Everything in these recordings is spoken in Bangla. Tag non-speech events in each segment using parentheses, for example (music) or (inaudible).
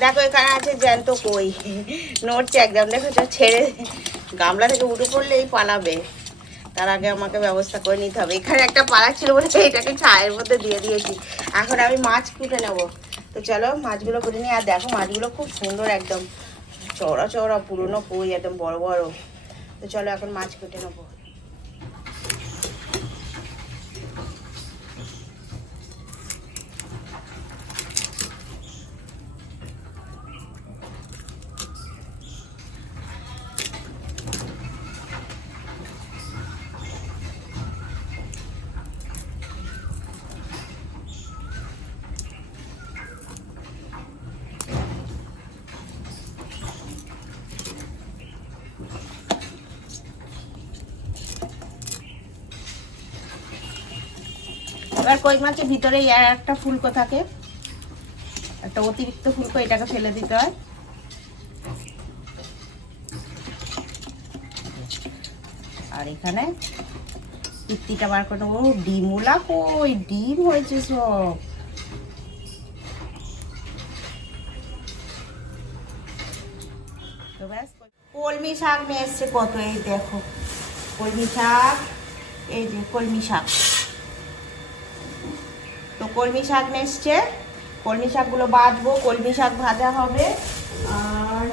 দেখো, এখানে আছে জ্যান্ত কই। নড়ছে একদম। দেখো ছেড়ে গামলা থেকে উঠে পড়লেই পালাবে। তার আগে আমাকে ব্যবস্থা করে নিতে হবে। এখানে একটা পালা ছিল বলে এটাকে ছায়ের মধ্যে দিয়ে দিয়েছি। এখন আমি মাছ কুটে নেব। তো চলো, মাছগুলো কুটে নিই। আর দেখো, মাছগুলো খুব সুন্দর একদম। চওড়া চওড়া পুরনো কই, একদম বড় বড়। তো চলো, এখন মাছ কুটে নেব। এবার কই মাছের ভিতরে আর একটা ফুলকো থাকে। একটা অতিরিক্ত ফুলকো, এটাকে ফেলে দিতে হয়। আর এখানে পিত্তিটা বার করে নেব। ডিমুলা কই? ডিম হয়েছে সব। কলমি শাক নিয়ে এসছে কত, এই দেখো। কলমি শাক, এই যে কলমি শাক। কলমি শাক নিয়ে এসছে কলমি শাকগুলো বাঁধবো, কলমি শাক ভাজা হবে। আর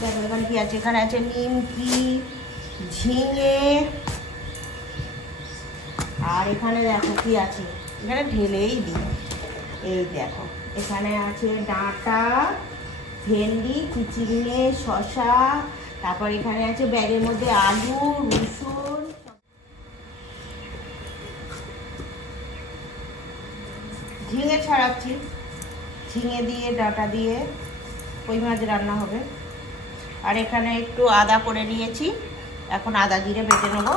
দেখো এখানে কি আছে? এখানে আছে নিমকি ঝিঙে। আর এখানে দেখো কি আছে? এখানে ঢেলেই দিই। এই দেখো, এখানে আছে ডাঁটা, ভেন্ডি চিচিঙে শশা তারপর এখানে আছে ব্যাগের মধ্যে আলু, রসুন। ঝিঙে ছাড়াচ্ছি। ঝিঙে দিয়ে, ডাঁটা দিয়ে কই মাছ রান্না হবে? আর এখানে একটু আদা করে নিয়েছি। এখন আদা জিরে বেটে নেব।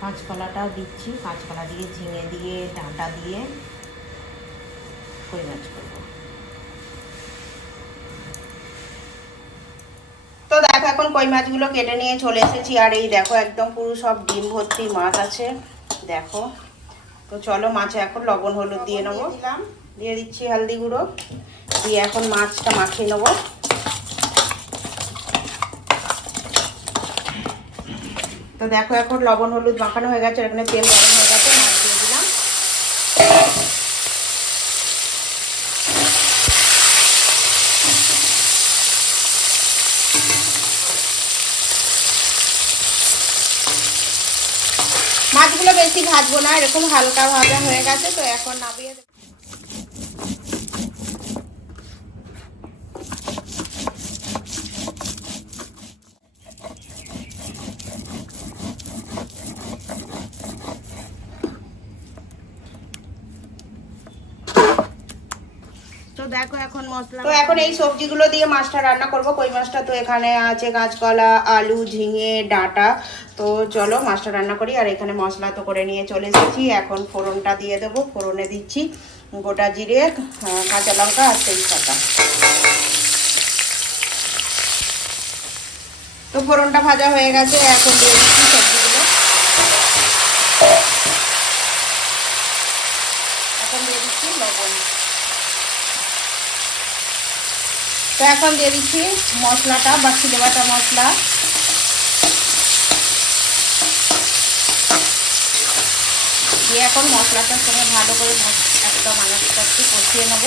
কাঁচকলাটাও দিচ্ছি। কাঁচকলা দিয়ে, ঝিঙে দিয়ে, ডাঁটা দিয়ে কই মাছ করব তো দেখো এখন কই মাছগুলো কেটে নিয়ে চলে এসেছি। আর এই দেখো একদম পুরো সব ডিম ভর্তি মাছ আছে। দেখো। তো চলো মাছে এখন লবণ হলুদ দিয়ে নেব। দিয়ে দিচ্ছি হলদি গুঁড়ো। দিয়ে এখন মাছটা মাখিয়ে নেব। তো দেখো এখন লবণ হলুদ মাখানো হয়ে গেছে। এখানে তেল গরম হয়ে গেছে মাছ দিয়ে দিলাম মাছগুলো বেশি ভাজবো না এরকম হালকা ভাজা হয়ে গেছে তো এখন নামিয়ে দেখো এখন মশলা তো এখন এই সবজিগুলো দিয়ে মাছটা রান্না করব। কই মাছটা তো এখানে আছে কাঁচকলা আলু, ঝিঙে, ডাঁটা। তো চলো মাছটা রান্না করি আর এখানে মশলা তো করে নিয়ে চলে এসেছি। এখন ফোড়নটা দিয়ে দেবো, ফোড়নে দিচ্ছি গোটা জিরে কাঁচা লঙ্কা আর তেজপাতা। তো ফোড়নটা ভাজা হয়ে গেছে, এখন দিয়ে দিচ্ছি সবজিগুলো এখন দিয়ে দিচ্ছি লবণ তো এখন দিয়ে দিচ্ছি মশলাটা বা ছিলে বাটা মশলা। দিয়ে এখন মশলাটার সঙ্গে ভালো করে একদম আনাজটা একটু কষিয়ে নেব।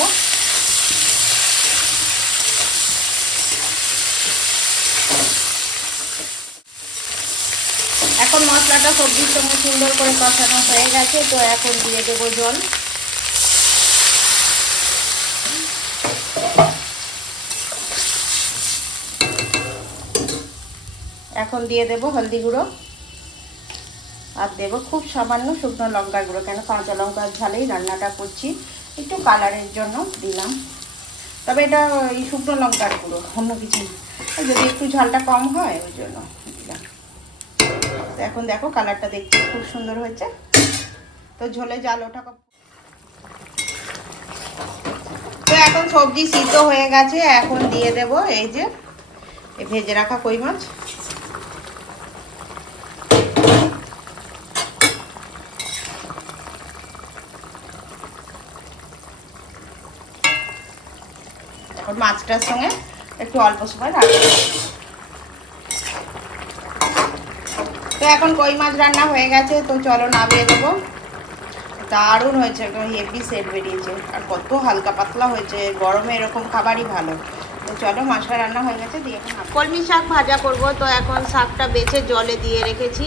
এখন মশলাটা সবজির সঙ্গে সুন্দর করে কষানো হয়ে গেছে, তো এখন দিয়ে দেবো জল। এখন দিয়ে দেবো হলদি গুঁড়ো। আর দেবো খুব সামান্য শুকনো লঙ্কা গুঁড়ো, কেন কাঁচা লঙ্কার ঝালেই রান্নাটা করছি। একটু কালারের জন্য দিলাম। তবে এটা এই শুকনো লঙ্কার গুঁড়ো, অন্য কিছু যদি একটু ঝালটা কম হয়, ওই জন্য দিলাম। তো এখন দেখো কালারটা দেখতে খুব সুন্দর হয়েছে। তো ঝোলে জাল কম- তো এখন সবজি সিদ্ধ হয়ে গেছে, এখন দিয়ে দেব এই যে ভেজে রাখা কই মাছ। এখন মাছটার সঙ্গে একটু অল্প সময় রান্না তো এখন কই মাছ রান্না হয়ে গেছে, তো চলো নামিয়ে দেবো। দারুণ হয়েছে, একদম হেভি সেট বেরিয়েছে। আর কত হালকা পাতলা হয়েছে, গরমে এরকম খাবারই ভালো। তো চলো মাছটা রান্না হয়ে গেছে, দিয়ে কলমি শাক ভাজা করব, তো এখন শাকটা বেছে জলে দিয়ে রেখেছি।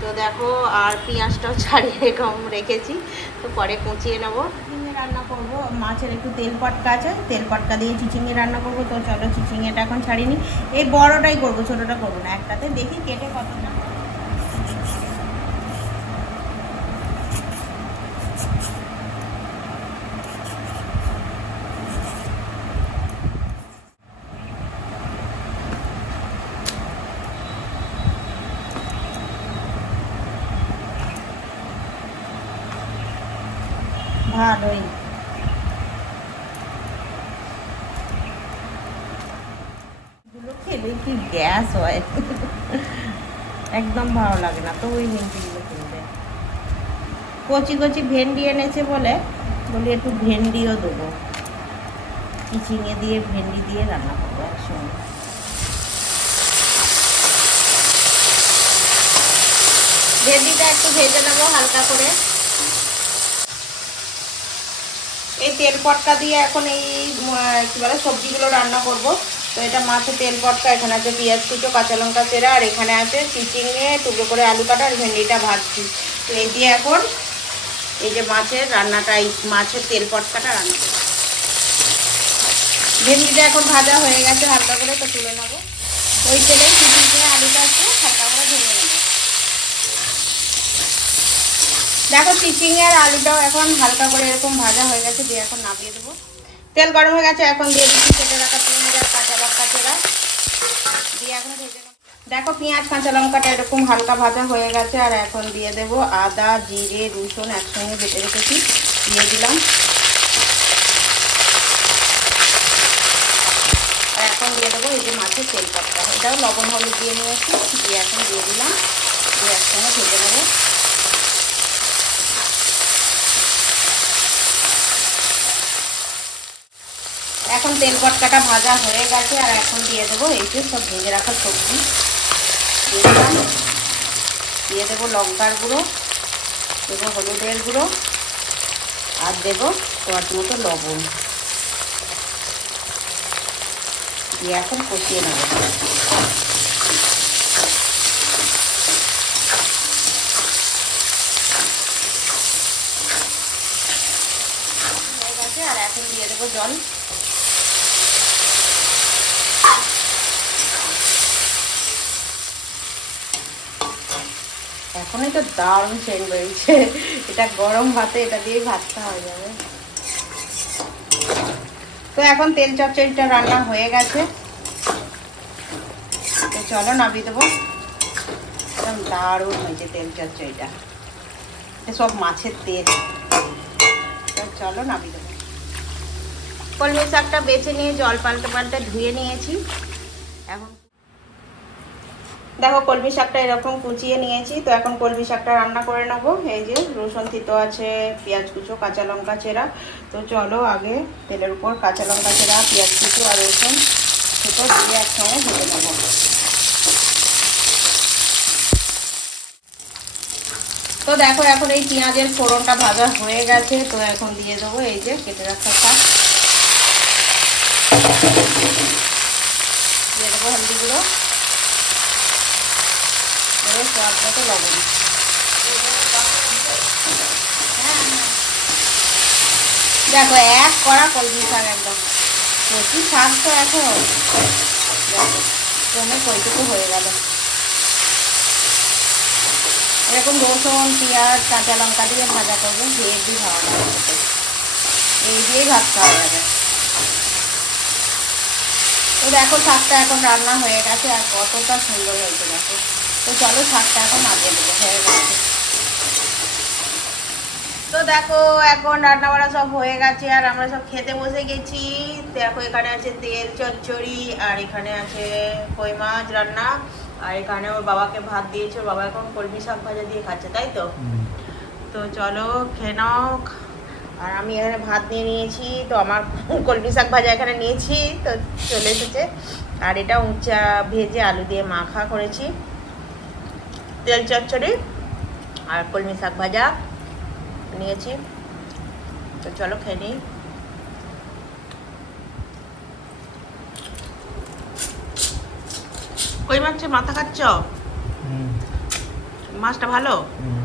তো দেখো, আর পেঁয়াজটাও (laughs) ছাড়িয়ে এরকম রেখেছি। তো পরে কুচিয়ে নেব। রান্না করব। মাছের একটু তেল পটকা আছে, তেল পটকা দিয়ে চিচিংয়ে রান্না করব। তো চলো চিচিংয়েটা এখন ছাড়িনি। এই বড়টাই করব, ছোটোটা করব না। একটাতে দেখি কেটে কতটা ভালোই। খেলে কি গ্যাস হয়? একদম ভালো লাগে না। তো ওই ভেন্ডিগুলো কিনবে। কচি কচি ভেন্ডি এনেছে বলে, বলি একটু ভেন্ডিও দেবো। চিচিঙে দিয়ে ভেন্ডি দিয়ে রান্না করব একসঙ্গে? ভেন্ডিটা একটু ভেজে নেব হালকা করে। এই তেল পটকা দিয়ে এখন এই কি বলে, সবজিগুলো রান্না করব। তো এটা মাছের তেল পটকা, এখানে আছে পেঁয়াজ কুচো, কাঁচা লঙ্কা চেরা, আর এখানে আছে চিচিঙে টুকরো করে আলু কাটা আর ভেন্ডিটা ভাজছি। তো এই দিয়ে এখন এই যে মাছের রান্নাটা, এই মাছের তেল পটকাটা রান্না করব। ভেন্ডিটা এখন ভাজা হয়ে গেছে, হালকা করে তো তুলে নেব। ওই তেলে চিচিঙে আলুটা আছে হালকা করে ভেজে নেব দেখো চিচিং এর আলুটাও এখন হালকা করে এরকম ভাজা হয়ে গেছে, দিয়ে এখন নামিয়ে দেবো। তেল গরম হয়ে গেছে, এখন দিয়ে দিচ্ছি কেটে রাখা পেঁয়াজ আর কাঁচা লঙ্কা চেরা দিয়ে এখন ভেজে দেখো পেঁয়াজ, কাঁচা লঙ্কাটা এরকম হালকা ভাজা হয়ে গেছে, আর এখন দিয়ে দেব আদা, জিরে, রসুন একসঙ্গে বেটে রেখেছি, দিয়ে দিলাম। আর এখন দিয়ে দেবো এই যে মাছের তেল পাতা এটাও লবণ হলুদ দিয়ে নিয়েছি, দিয়ে এখন দিয়ে দিলাম। দিয়ে একসঙ্গে ভেজে নেব এখন তেল পটকাটা ভাজা হয়ে গেছে, আর এখন দিয়ে দেবো এই যে সব ভেজে রাখা সবজি। দিয়ে দেবো লঙ্কার গুঁড়ো, দেবো হলুদের গুঁড়ো, আর দেবো স্বাদ মতো লবণ। দিয়ে এখন কষিয়ে নেব। আর এখন দিয়ে দেবো জল। এখনই তো দারুণ এটা গরম ভাতে, এটা হয়ে যাবে। তো এখন তেল চচ্চড়িটা রান্না হয়ে গেছে। তো চলো নামিয়ে দেবো। একদম দারুণ হয়েছে তেল চচ্চড়িটা। সব মাছের তেল। চলো নামিয়ে দেবো। কলমি শাকটা বেছে নিয়ে জল পাল্টে পাল্টে ধুয়ে নিয়েছি। এখন দেখো কলমি শাকটা এরকম কুচিয়ে নিয়েছি, তো এখন কলমি শাকটা রান্না করে নেব। এই যে রসুন থিতো আছে, পেঁয়াজ কুচো, কাঁচা লঙ্কা চেরা। তো চলো আগে তেলের উপর কাঁচা লঙ্কা চেরা, পেঁয়াজ কুচো আর রসুন থিতো দিয়ে একসঙ্গে ভেজে নেব। তো দেখো এখন এই পেঁয়াজের ফোড়নটা ভাজা হয়ে গেছে, তো এখন দিয়ে দেবো এই যে কেটে রাখা শাক। দেখো, এক কড়া কলমি শাক একদম। প্রচুর শাক তো এখন। দেখো কমে কইটুকু হয়ে গেল। এরকম রসুন, পেঁয়াজ, কাঁচা লঙ্কা দিয়ে ভাজা করবে হেভি ভালো লাগে এই দিয়েই ভাত খাওয়া যাবে। তো দেখো শাকটা এখন রান্না হয়ে গেছে আর কতটা সুন্দর হয়েছে দেখো। তো চলো শাকটা এখন নামিয়ে দেবো হয়ে গেছে। তো দেখো এখন রান্না বান্না সব হয়ে গেছে আর আমরা সব খেতে বসে গেছি। দেখো এখানে আছে তেল চচ্চড়ি আর এখানে আছে কই মাছ রান্না। আর এখানে ওর বাবাকে ভাত দিয়েছে ওর বাবা এখন কলমি শাক ভাজা দিয়ে খাচ্ছে তাই তো? তো চলো খেয়ে নাও। আর আমি এখানে ভাত নিয়ে নিয়েছি তো আমার (laughs) কলমি শাক ভাজা এখানে নিয়েছি তো চলে এসেছে। আর এটা উঁচা ভেজে আলু দিয়ে মাখা করেছি। তেল চচ্চড়ি আর কলমি শাক ভাজা নিয়েছি। তো চলো খেয়ে নিই। কই মাছের মাথা খাচ্ছ? মাছটা ভালো? হুম।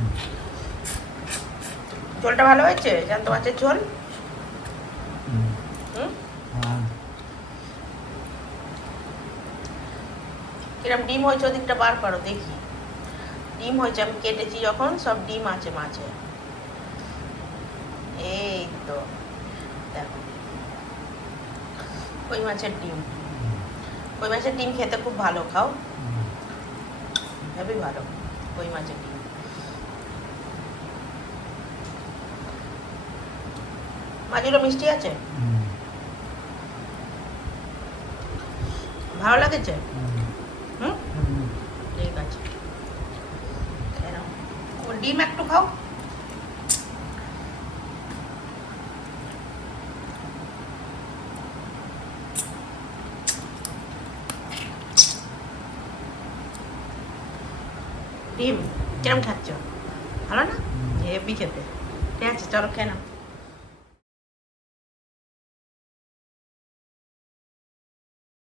ঝোলটা ভালো হয়েছে? জ্যান্ত মাছের ঝোল? কিরম ডিম হয়েছে ওদিকটা বার করো দেখি। ডিম হয়েছে আমি কেটেছি যখন সব ডিম আছে মাছে। এই তো দেখো। কই মাছের ডিম? কই মাছের ডিম খেতে খুব ভালো খাও। হেবি ভালো কই মাছের ডিম? মাছগুলো মিষ্টি আছে? ভালো লাগেছে? হুম? ঠিক আছে। ডিম একটু খাও। ডিম কিরম খাচ্ছ? ভালো না? হেবি খেতে। ঠিক আছে চলো নাও।